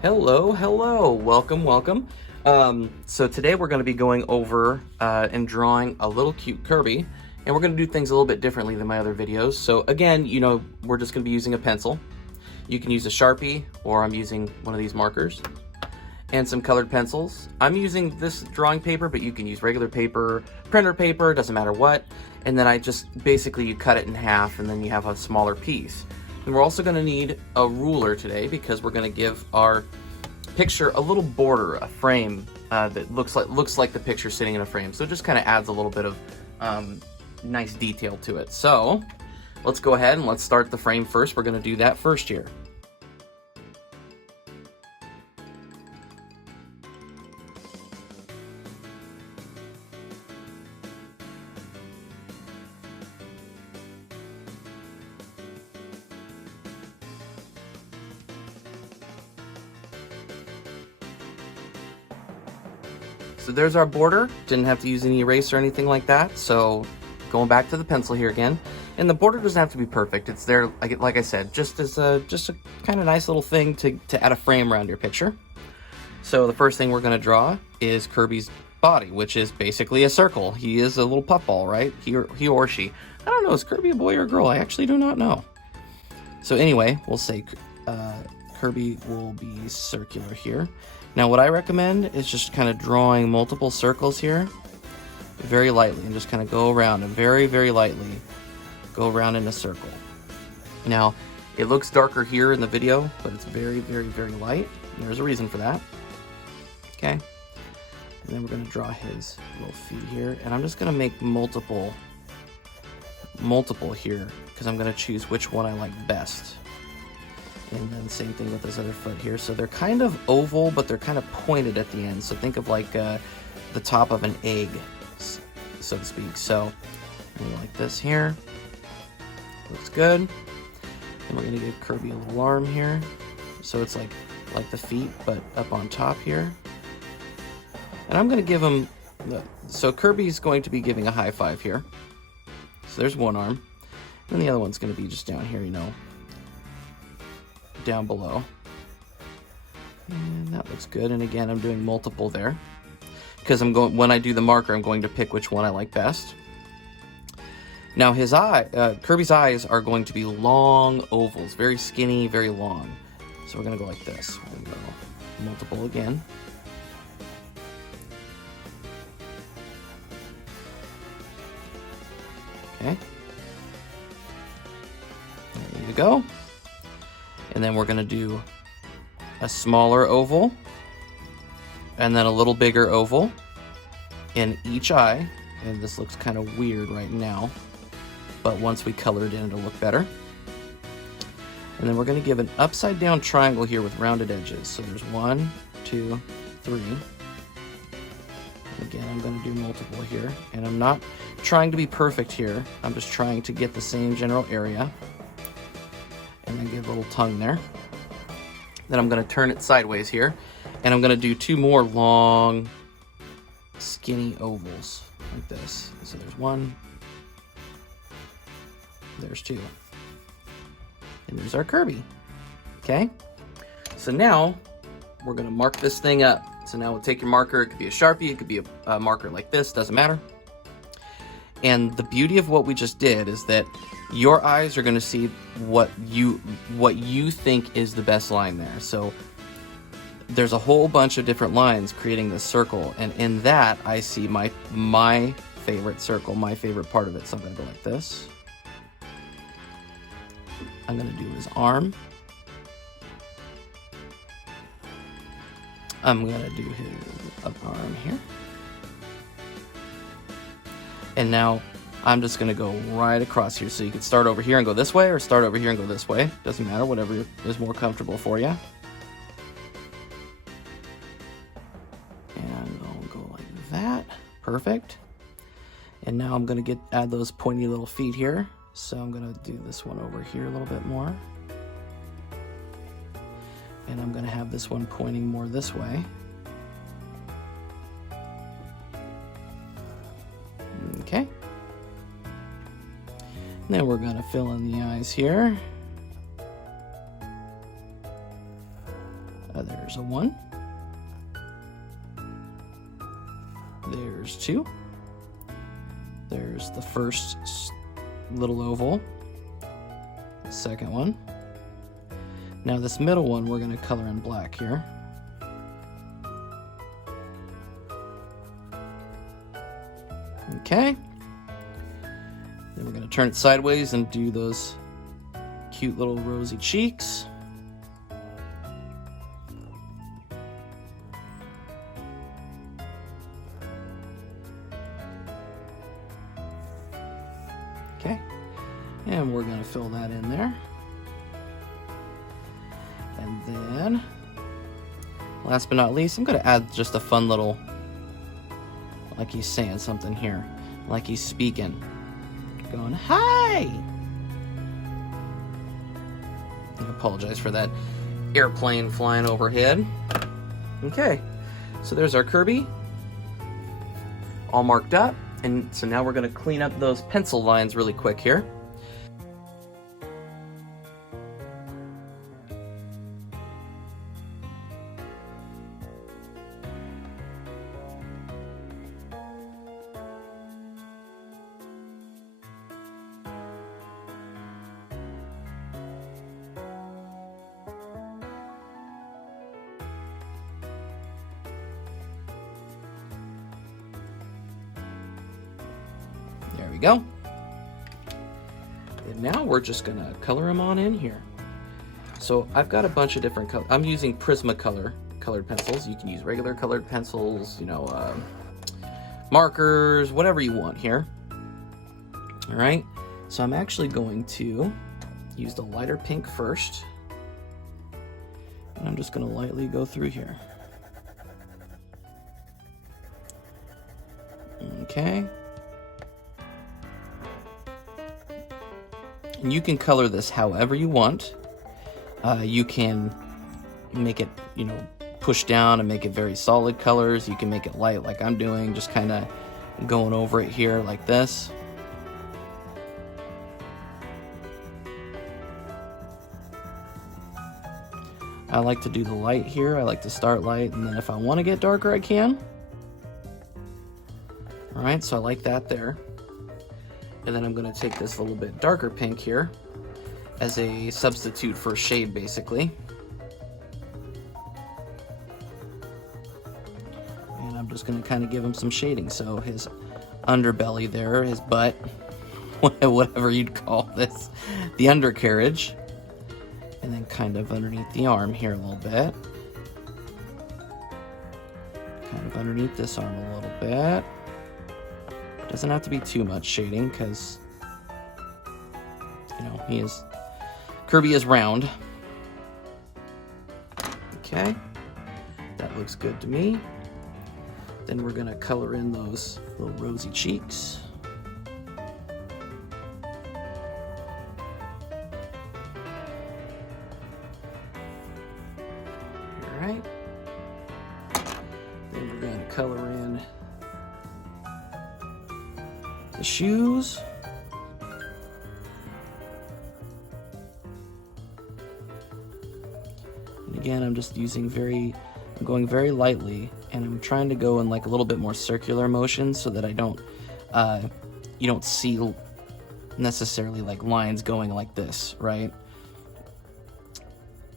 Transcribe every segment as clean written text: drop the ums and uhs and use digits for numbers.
Hello, welcome. So today we're going to be going over and drawing a little cute Kirby, and we're going to do things a little bit differently than my other videos. So again, we're just going to be using a pencil. You can use a Sharpie, or I'm using one of these markers, and some colored pencils. I'm using this drawing paper, but you can use regular paper, printer paper, doesn't matter what. And then you cut it in half, and then you have a smaller piece. And we're also going to need a ruler today because we're going to give our picture a little border, a frame that looks like the picture sitting in a frame. So it just kind of adds a little bit of nice detail to it. So let's go ahead and let's start the frame first. We're going to do that first here. So there's our border. Didn't have to use any eraser or anything like that. So going back to the pencil here again. And the border doesn't have to be perfect. It's there, like I said, just a kind of nice little thing to add a frame around your picture. So the first thing we're going to draw is Kirby's body, which is basically a circle. He is a little puffball, right? He or she. I don't know, is Kirby a boy or a girl? I actually do not know. So anyway, we'll say Kirby will be circular here. Now what I recommend is just kind of drawing multiple circles here very lightly, and just kind of go around and very lightly go around in a circle. Now it looks darker here in the video, but it's very light, and there's a reason for that. Okay, and then we're going to draw his little feet here, and I'm just going to make multiple here because I'm going to choose which one I like best. And then same thing with this other foot here. So they're kind of oval, but they're kind of pointed at the end. So think of like the top of an egg, so to speak. So like this here. Looks good. And we're going to give Kirby a little arm here. So it's like the feet, but up on top here. And I'm going to give him... So Kirby's going to be giving a high five here. So there's one arm. And the other one's going to be just down here, down below. And that looks good. And again, I'm doing multiple there because when I do the marker, I'm going to pick which one I like best. Now Kirby's eyes are going to be long ovals, very skinny, very long. So we're going to go like this. We're going to go multiple again. Okay. There you go. And then we're going to do a smaller oval and then a little bigger oval in each eye. And this looks kind of weird right now, but once we color it in, it'll look better. And then we're going to give an upside down triangle here with rounded edges. So there's 1, 2, 3. Again, I'm going to do multiple here, and I'm not trying to be perfect here. I'm just trying to get the same general area. And then give a little tongue there. Then I'm going to turn it sideways here, and I'm going to do 2 more long, skinny ovals like this. So there's 1, there's 2, and there's our Kirby. Okay, so now we're going to mark this thing up. So now we'll take your marker. It could be a Sharpie, it could be a marker like this, doesn't matter. And the beauty of what we just did is that your eyes are going to see what you think is the best line there. So there's a whole bunch of different lines creating this circle, and in that I see my favorite circle, my favorite part of it. So I'm going to go like this. I'm going to do his arm. I'm going to do his upper arm here. And now I'm just going to go right across here. So you can start over here and go this way, or start over here and go this way. Doesn't matter, whatever is more comfortable for you. And I'll go like that. Perfect. And now I'm going to add those pointy little feet here. So I'm going to do this one over here a little bit more. And I'm going to have this one pointing more this way. Okay. And then we're going to fill in the eyes here. There's a 1. There's 2. There's the first little oval. The second one. Now this middle one we're going to color in black here. Okay. Then we're going to turn it sideways and do those cute little rosy cheeks. Okay. And we're going to fill that in there. And then, last but not least, I'm going to add just a fun little, like he's saying something here, like he's speaking, going, "Hi!" I apologize for that airplane flying overhead. Okay, so there's our Kirby, all marked up, and so now we're going to clean up those pencil lines really quick here. There we go. And now we're just gonna color them on in here. So I've got a bunch of different colors. I'm using Prismacolor colored pencils. You can use regular colored pencils, you know, markers, whatever you want here. All right. So I'm actually going to use the lighter pink first. And I'm just gonna lightly go through here. Okay. And you can color this however you want. You can make it, you know, push down and make it very solid colors. You can make it light like I'm doing, just kind of going over it here like this. I like to do the light here. I like to start light, and then if I want to get darker, I can. All right, so I like that there. And then I'm going to take this little bit darker pink here as a substitute for shade, basically. And I'm just going to kind of give him some shading. So his underbelly there, his butt, whatever you'd call this, the undercarriage. And then kind of underneath the arm here a little bit. Kind of underneath this arm a little bit. Doesn't have to be too much shading because, you know, Kirby is round. Okay, that looks good to me. Then we're gonna color in those little rosy cheeks. All right. Then we're gonna color in the shoes. And again, I'm just using I'm going very lightly, and I'm trying to go in like a little bit more circular motion so that I don't, you don't see necessarily like lines going like this, right?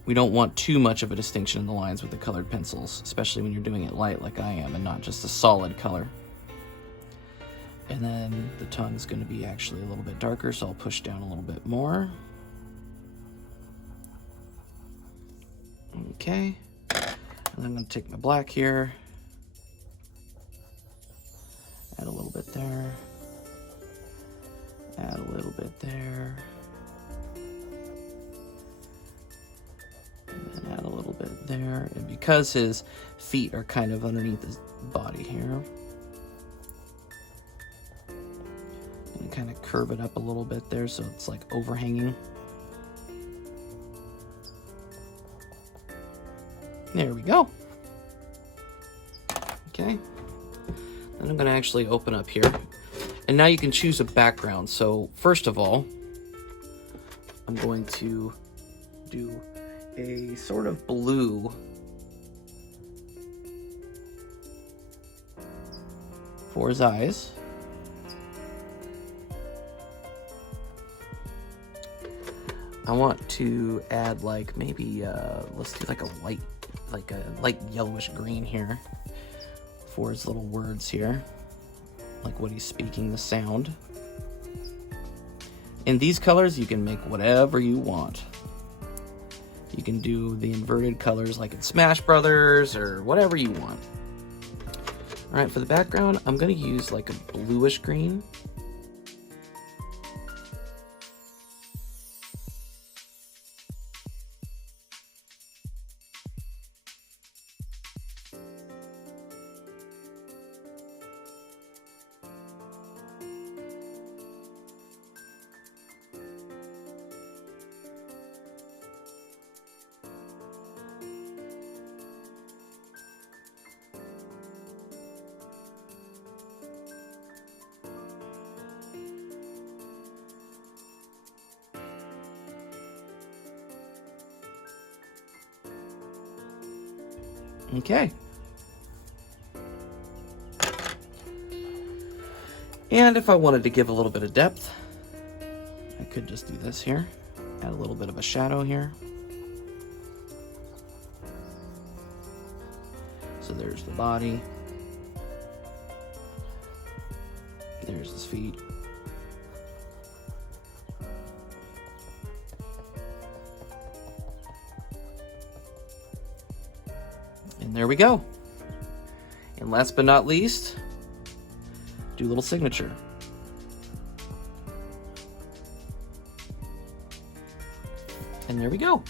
We don't want too much of a distinction in the lines with the colored pencils, especially when you're doing it light like I am and not just a solid color. And then the tongue's going to be actually a little bit darker, so I'll push down a little bit more. Okay. And I'm going to take my black here. Add a little bit there. Add a little bit there. And then add a little bit there. And because his feet are kind of underneath his body here, kind of curve it up a little bit there so it's like overhanging. There we go. Okay. Then I'm going to actually open up here. And now you can choose a background. So first of all, I'm going to do a sort of blue for his eyes. I want to add like maybe let's do like a light yellowish green here for his little words here, like what he's speaking, the sound. In these colors you can make whatever you want. You can do the inverted colors like in Smash Brothers or whatever you want. All right, for the background I'm going to use like a bluish green. Okay. And if I wanted to give a little bit of depth, I could just do this here. Add a little bit of a shadow here. So there's the body. There's his feet. And there we go. And last but not least, do a little signature. And there we go.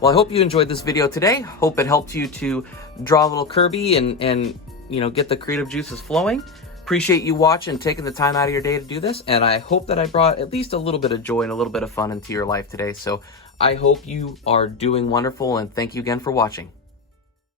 Well, I hope you enjoyed this video today. Hope it helped you to draw a little Kirby and you know, get the creative juices flowing. Appreciate you watching, taking the time out of your day to do this, and I hope that I brought at least a little bit of joy and a little bit of fun into your life today. So I hope you are doing wonderful, and thank you again for watching.